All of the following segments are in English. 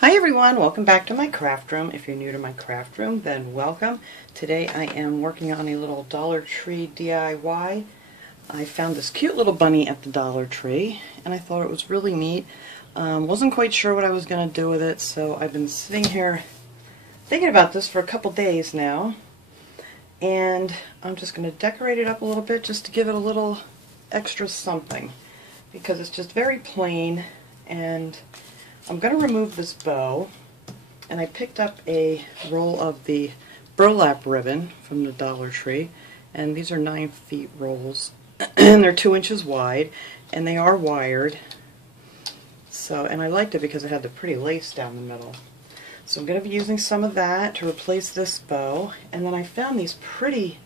Hi everyone, welcome back to my craft room. If you're new to my craft room, then welcome. Today I am working on a little Dollar Tree DIY. I found this cute little bunny at the Dollar Tree and I thought it was really neat. Wasn't quite sure what I was going to do with it, so I've been sitting here thinking about this for a couple days now. And I'm just going to decorate it up a little bit just to give it a little extra something, because it's just very plain. And I'm going to remove this bow, and I picked up a roll of the burlap ribbon from the Dollar Tree, and these are 9 feet rolls and they're 2 inches wide and they are wired. So, and I liked it because it had the pretty lace down the middle. So I'm going to be using some of that to replace this bow. And then I found these pretty,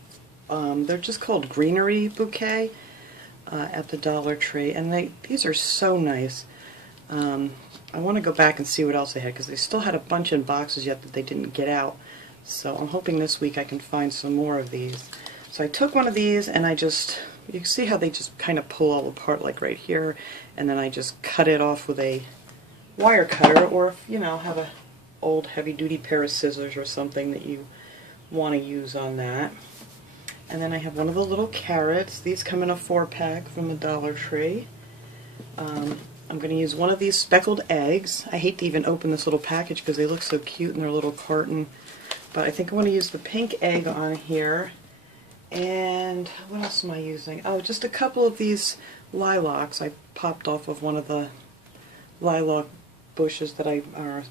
they're just called greenery bouquet at the Dollar Tree, and these are so nice. I want to go back and see what else they had, because they still had a bunch in boxes yet that they didn't get out. So I'm hoping this week I can find some more of these. So I took one of these and you can see how they just kind of pull all apart, like right here, and then I just cut it off with a wire cutter, or if you know, have a old heavy-duty pair of scissors or something that you want to use on that. And then I have one of the little carrots. These come in a 4-pack from the Dollar Tree. I'm going to use one of these speckled eggs. I hate to even open this little package because they look so cute in their little carton. But I think I want to use the pink egg on here. And what else am I using? Oh, just a couple of these lilacs I popped off of one of the lilac bushes that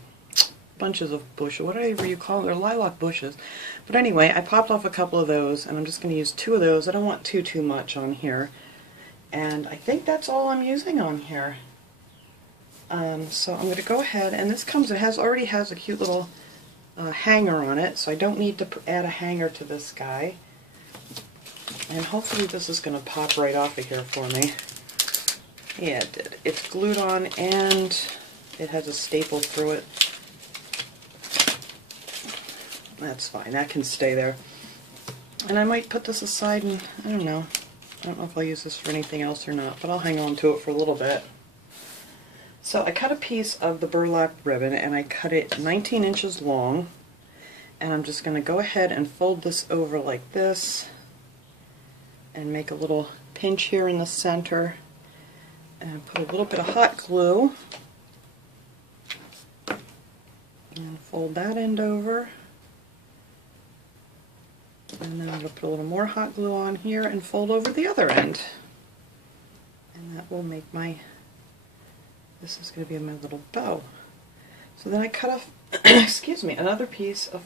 bunches of bushes, whatever you call them. They're lilac bushes. But anyway, I popped off a couple of those, and I'm just going to use 2 of those. I don't want too much on here. And I think that's all I'm using on here. So I'm going to go ahead, and this already has a cute little hanger on it, so I don't need to add a hanger to this guy. And hopefully this is going to pop right off of here for me. Yeah, it did. It's glued on and it has a staple through it. That's fine, that can stay there. And I might put this aside and, I don't know if I'll use this for anything else or not, but I'll hang on to it for a little bit. So I cut a piece of the burlap ribbon and I cut it 19 inches long, and I'm just going to go ahead and fold this over like this and make a little pinch here in the center and put a little bit of hot glue and fold that end over, and then I'm going to put a little more hot glue on here and fold over the other end, and that will make this is going to be my little bow. So then I cut off excuse me, another piece of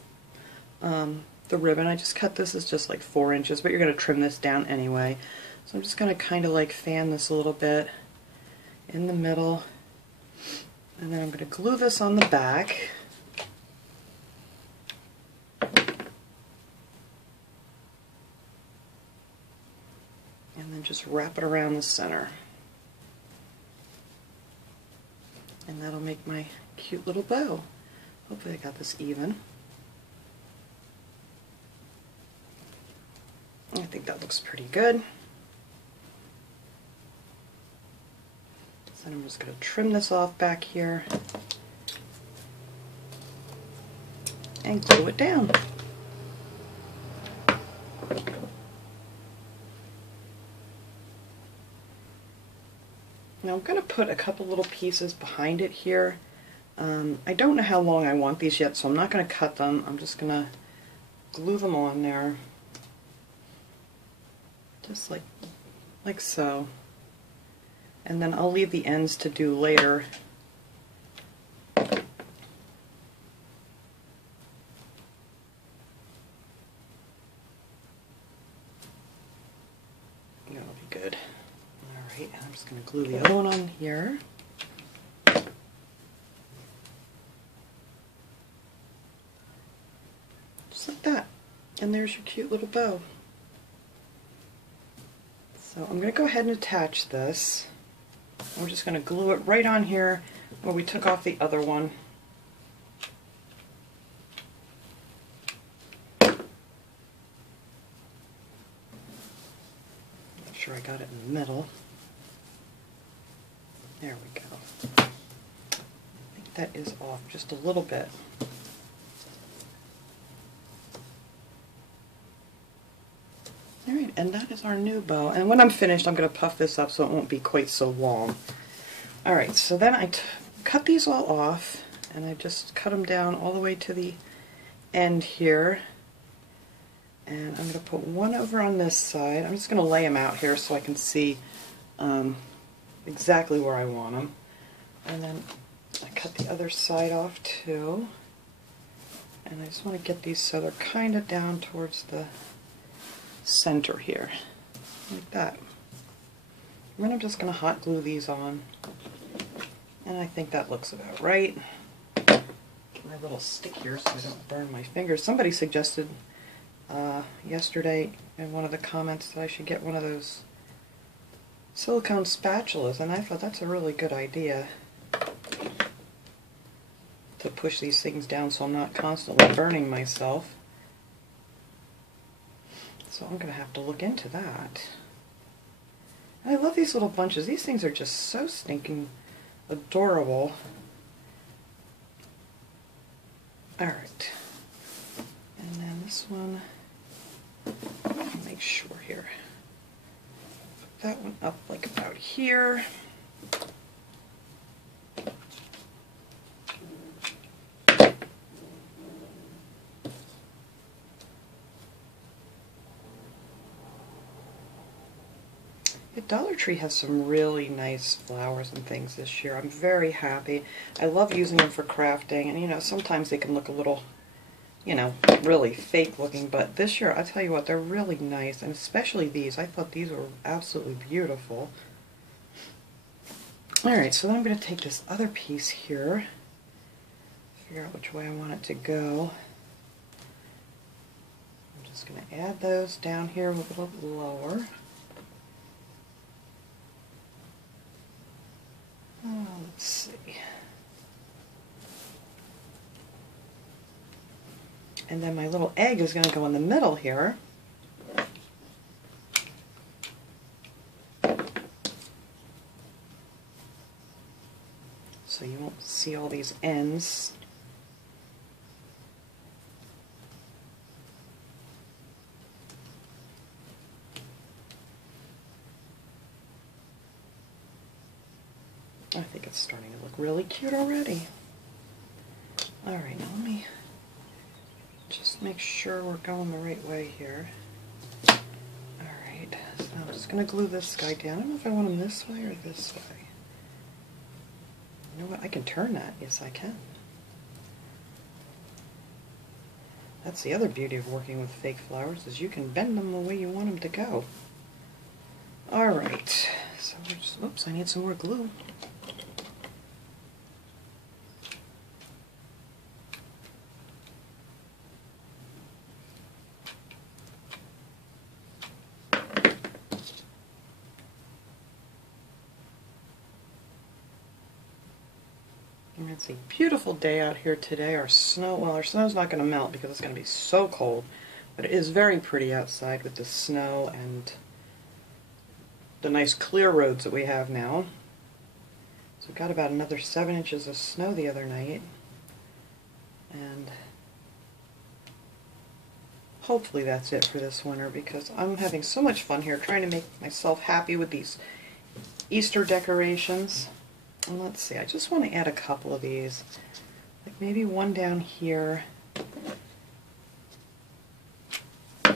the ribbon. I just cut this as just like 4 inches, but you're going to trim this down anyway. So I'm just going to kind of like fan this a little bit in the middle, and then I'm going to glue this on the back. And then just wrap it around the center. And that'll make my cute little bow. Hopefully I got this even. I think that looks pretty good. So I'm just going to trim this off back here and glue it down. Now I'm going to put a couple little pieces behind it here. I don't know how long I want these yet, so I'm not going to cut them. I'm just going to glue them on there. Just like so. And then I'll leave the ends to do later. That'll be good. Alright, I'm just going to glue the other one on here. Just like that. And there's your cute little bow. So I'm going to go ahead and attach this. I'm just going to glue it right on here where we took off the other one. Make sure I got it in the middle. There we go. that is off just a little bit. Alright, and that is our new bow. And when I'm finished, I'm going to puff this up so it won't be quite so long. Alright, so then I cut these all off, and I just cut them down all the way to the end here. And I'm going to put one over on this side. I'm just going to lay them out here so I can see exactly where I want them. And then I cut the other side off too. And I just want to get these so they're kind of down towards the center here, like that. And then I'm just going to hot glue these on, and I think that looks about right. Get my little stick here so I don't burn my fingers. Somebody suggested yesterday in one of the comments that I should get one of those silicone spatulas, and I thought that's a really good idea to push these things down so I'm not constantly burning myself. So I'm going to have to look into that. I love these little bunches. These things are just so stinking adorable. Alright. And then this one, I'll make sure here. Put that one up like about here. Dollar Tree has some really nice flowers and things this year. I'm very happy. I love using them for crafting, and you know, sometimes they can look a little, you know, really fake looking, but this year, I'll tell you what, they're really nice, and especially these. I thought these were absolutely beautiful. Alright, so then I'm going to take this other piece here, figure out which way I want it to go. I'm just going to add those down here a little bit lower. Let's see. And then my little egg is going to go in the middle here. So you won't see all these ends. I think it's starting to look really cute already. Alright, now let me just make sure we're going the right way here. Alright, so I'm just going to glue this guy down. I don't know if I want him this way or this way. You know what? I can turn that. Yes, I can. That's the other beauty of working with fake flowers, is you can bend them the way you want them to go. Alright, so we're just, oops, I need some more glue. It's a beautiful day out here today. Our snow, well, our snow's not going to melt because it's going to be so cold, but it is very pretty outside with the snow and the nice clear roads that we have now. So we got about another 7 inches of snow the other night, and hopefully that's it for this winter, because I'm having so much fun here trying to make myself happy with these Easter decorations. And let's see, I just want to add a couple of these, like maybe one down here. And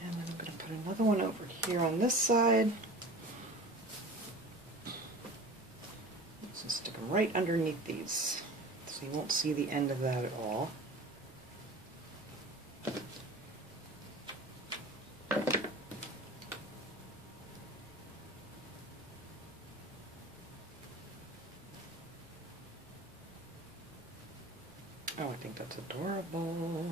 then I'm going to put another one over here on this side. Just stick them right underneath these, so you won't see the end of that at all. Oh, I think that's adorable.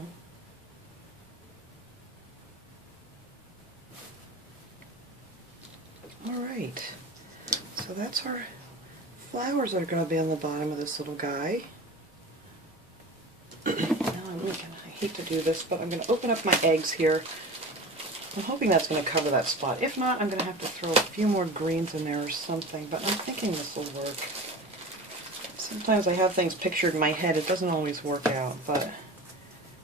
Alright, so that's our flowers that are going to be on the bottom of this little guy. Now I hate to do this, but I'm going to open up my eggs here I'm hoping that's going to cover that spot. If not, I'm going to have to throw a few more greens in there or something, but I'm thinking this will work. Sometimes I have things pictured in my head. It doesn't always work out, but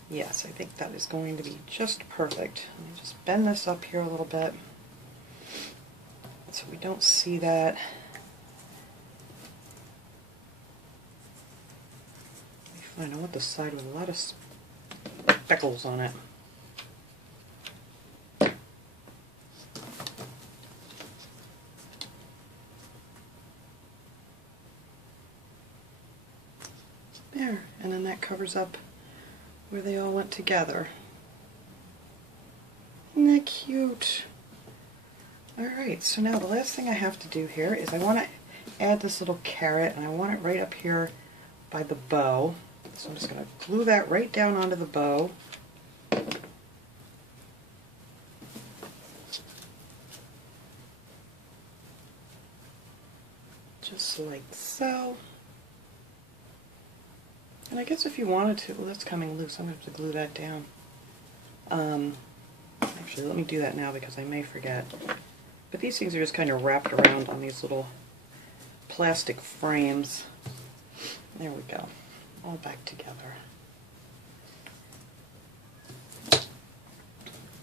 yes, I think that is going to be just perfect. Let me just bend this up here a little bit so we don't see that. Fine, I want the side with a lot of speckles on it. There, and then that covers up where they all went together. Isn't that cute? Alright, so now the last thing I have to do here is I want to add this little carrot, and I want it right up here by the bow. So I'm just going to glue that right down onto the bow. Just like so. And I guess if you wanted to, well, that's coming loose. I'm going to have to glue that down. Actually, let me do that now because I may forget. But these things are just kind of wrapped around on these little plastic frames. There we go. All back together.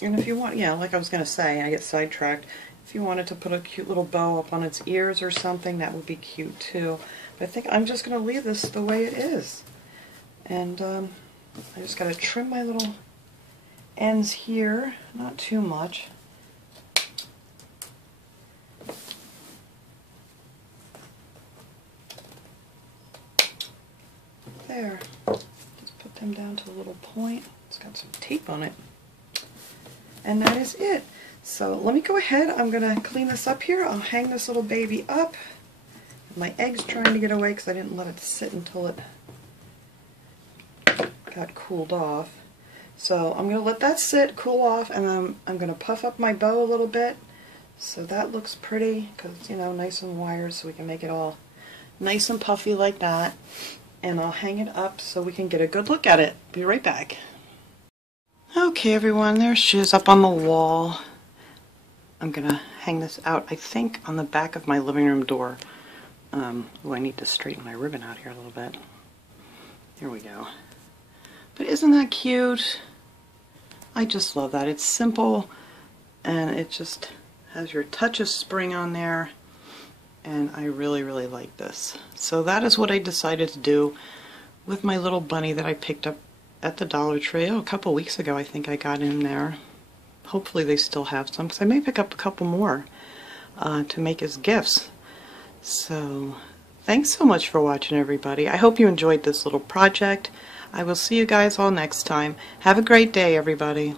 And if you want, yeah, like I was going to say, I get sidetracked. If you wanted to put a cute little bow up on its ears or something, that would be cute too. But I think I'm just going to leave this the way it is. And I just got to trim my little ends here, not too much. There. Just put them down to a little point. It's got some tape on it. And that is it. So let me go ahead. I'm going to clean this up here. I'll hang this little baby up. My egg's trying to get away because I didn't let it sit until it got cooled off. So I'm going to let that sit, cool off, and then I'm going to puff up my bow a little bit so that looks pretty because it's, you know, nice and wired so we can make it all nice and puffy like that. And I'll hang it up so we can get a good look at it. Be right back. Okay everyone, there she is up on the wall. I'm going to hang this out, I think, on the back of my living room door. I need to straighten my ribbon out here a little bit. There we go. But isn't that cute? I just love that. It's simple and it just has your touch of spring on there. And I really, really like this. So that is what I decided to do with my little bunny that I picked up at the Dollar Tree. Oh, a couple weeks ago I think I got in there. Hopefully they still have some, because I may pick up a couple more to make as gifts. So thanks so much for watching everybody. I hope you enjoyed this little project. I will see you guys all next time. Have a great day everybody.